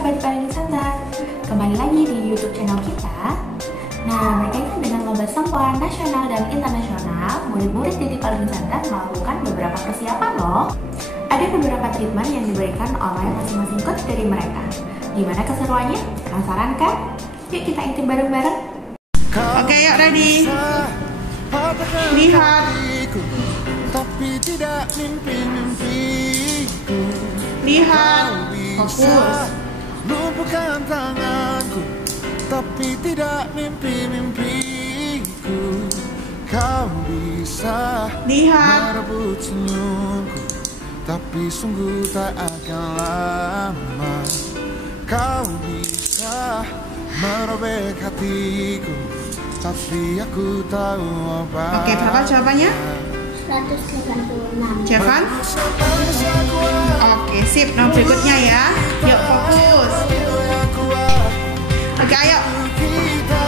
Sobat Pariwisata, kembali lagi di YouTube channel kita. Nah, berkaitan dengan lomba sempoa nasional dan internasional, murid-murid Titik Pariwisata melakukan beberapa persiapan loh. Ada beberapa treatment yang diberikan oleh masing-masing coach dari mereka. Gimana keseruannya? Penasaran kan? Yuk kita intip bareng-bareng. Oke, yuk ready. Lihat. Tapi tidak mimpi-mimpiku. Lihat. Fokus. Lumpuhkan tanganku, tapi tidak mimpi-mimpiku. Kau bisa merebut senyumku, tapi sungguh tak akan lama. Kau bisa merobek hatiku, tapi aku tahu apa. Oke, berapa jawabannya? 186. Jevan? Oke, sip. Nah, berikutnya ya. Yuk, fokus. Oke, ayo.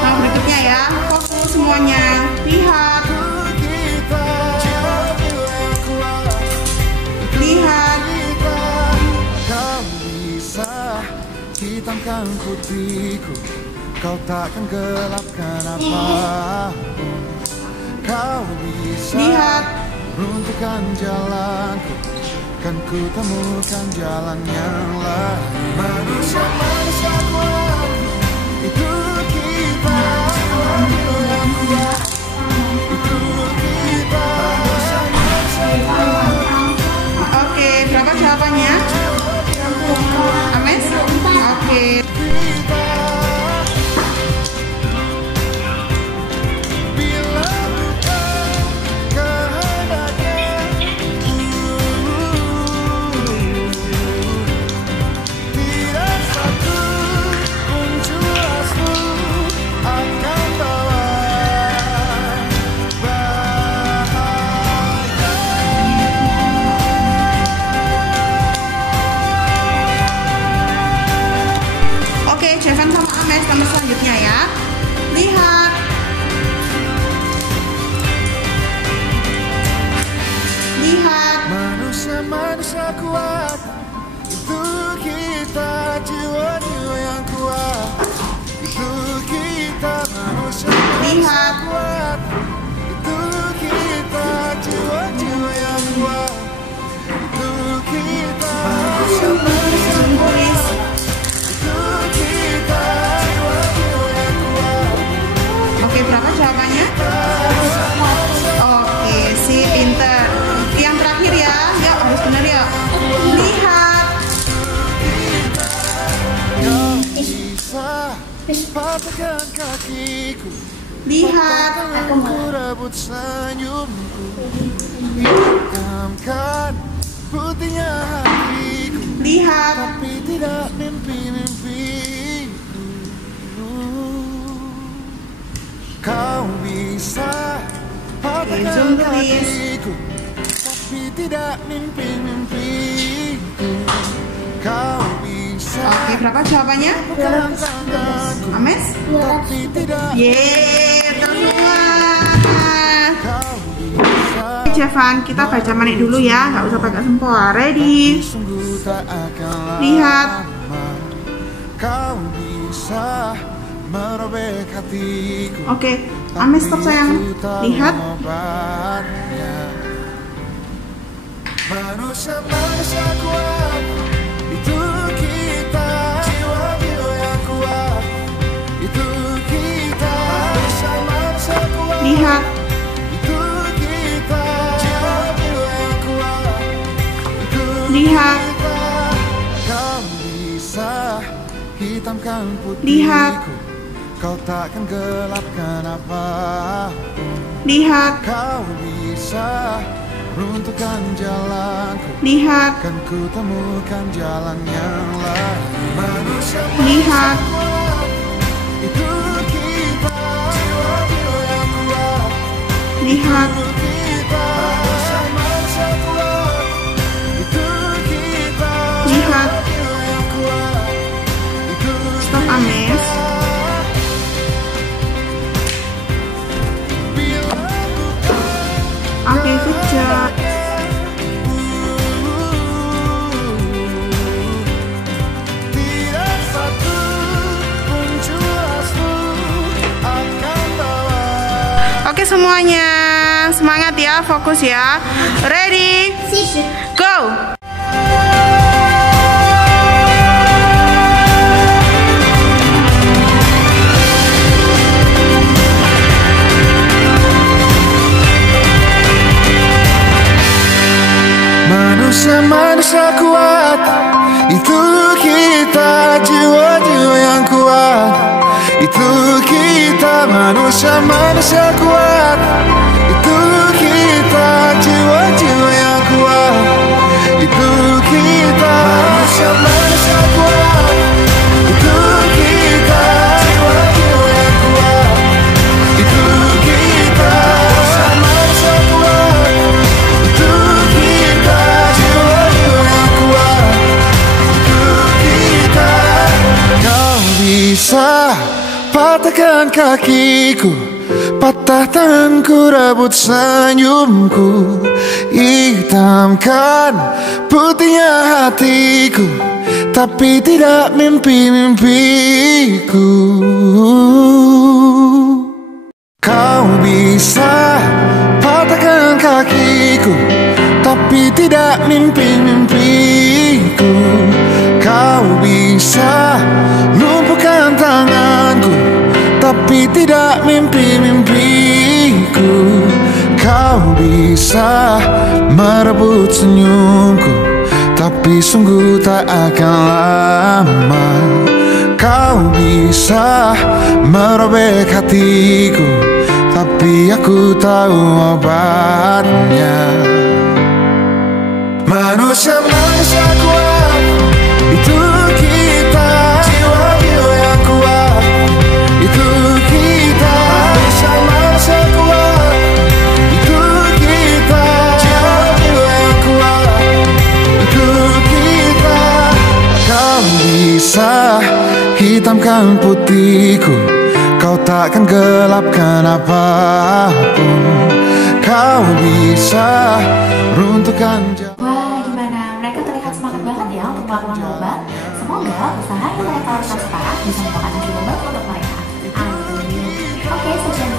Nah, berikutnya ya. Fokus semuanya. Lihat. Lihat. Kau bisa hitamkan putihku, kau takkan gelapkan apapun. Kau bisa Lihat. runtuhkan jalanku, kan ku temukan jalan yang lain. Manusia kuat, itu kita. Itu kita. Oke, berapa jawabannya? Ames? Oke. Jevan sama Ames, nomor selanjutnya ya. Lihat. Lihat. Manusia kuat, itu kita. Jiwa-jiwa yang kuat, itu kita. Manusia kuat, itu kita. Jiwa-jiwa yang kuat, itu kita. Manusia kuat. Oke, berapa jawabannya? Oke, si pinter. Yang terakhir ya, yuk harus benar ya. Lihat. Patahkan kakiku, Lihat. aku rebut senyumku, hitamkan putihnya hatiku. Lihat. Tapi tidak mimpi-mimpiku. Kau bisa patahkan kakiku, tapi tidak mimpi-mimpiku. Kau bisa. Oke, berapa jawabannya? Ames? Tapi tidak. Yeay, semua. Jevan, kita baca manik dulu ya, nggak usah pakai sempoa. Ready? Lihat. Kau bisa merobek hatiku. Oke, Ames stop sayang. Lihat. Manusia kuat, itu kita. Jiwa-jiwa yang kuat, itu kita. Manusia kuat. Lihat. Lihat. Kau bisa hitamkan putihku, Lihat. kau takkan gelapkan apapun. Lihat. Kau bisa runtuhkan jalanku, Lihat. kan ku temukan jalan yang lain. Manusia Lihat. kuat, itu kita. Jiwa-jiwa yang kuat, Lihat. itu kita. Manusia kuat, itu kita. Lihat. Jiwa yang kuat, itu Stop Ames. Oke, good job. Tidak Oke semuanya, semangat ya, fokus ya. Ready, go. Manusia-manusia kuat, itu kita, jiwa-jiwa yang kuat. Itu kita, manusia-manusia kuat. Itu kita, jiwa-jiwa yang kuat. Itu kita, manusia-manusia kuat. Itu kita, jiwa-jiwa yang kuat. Itu kita, manusia-manusia kuat. Itu kita, jiwa-jiwa yang kuat. Itu kita. Kau bisa patahkan kakiku, patah tanganku, rebut senyumku, hitamkan putihnya hatiku, tapi tidak mimpi-mimpiku. Kau bisa patahkan kakiku, tapi tidak mimpi-mimpiku. Kau bisa lumpuhkan tanganku, tapi tidak mimpi-mimpiku. Kau bisa merebut senyumku, tapi sungguh tak akan lama. Kau bisa merobek hatiku, tapi aku tahu obatnya. Manusia-manusia kuat, itu kita, jiwa-jiwa yang kuat. Itu kita, manusia-manusia kuat. Itu kita, jiwa-jiwa yang kuat. Itu kita. Kau bisa hitamkan putihku, kau takkan gelapkan apapun. Kau bisa runtuhkan jalan. Wah, gimana? Mereka terlihat semangat banget ya untuk melakukan lomba. Semoga usaha yang mereka lakukan sekarang bisa membawa hasil yang baik untuk mereka. Amin. Oke, sekian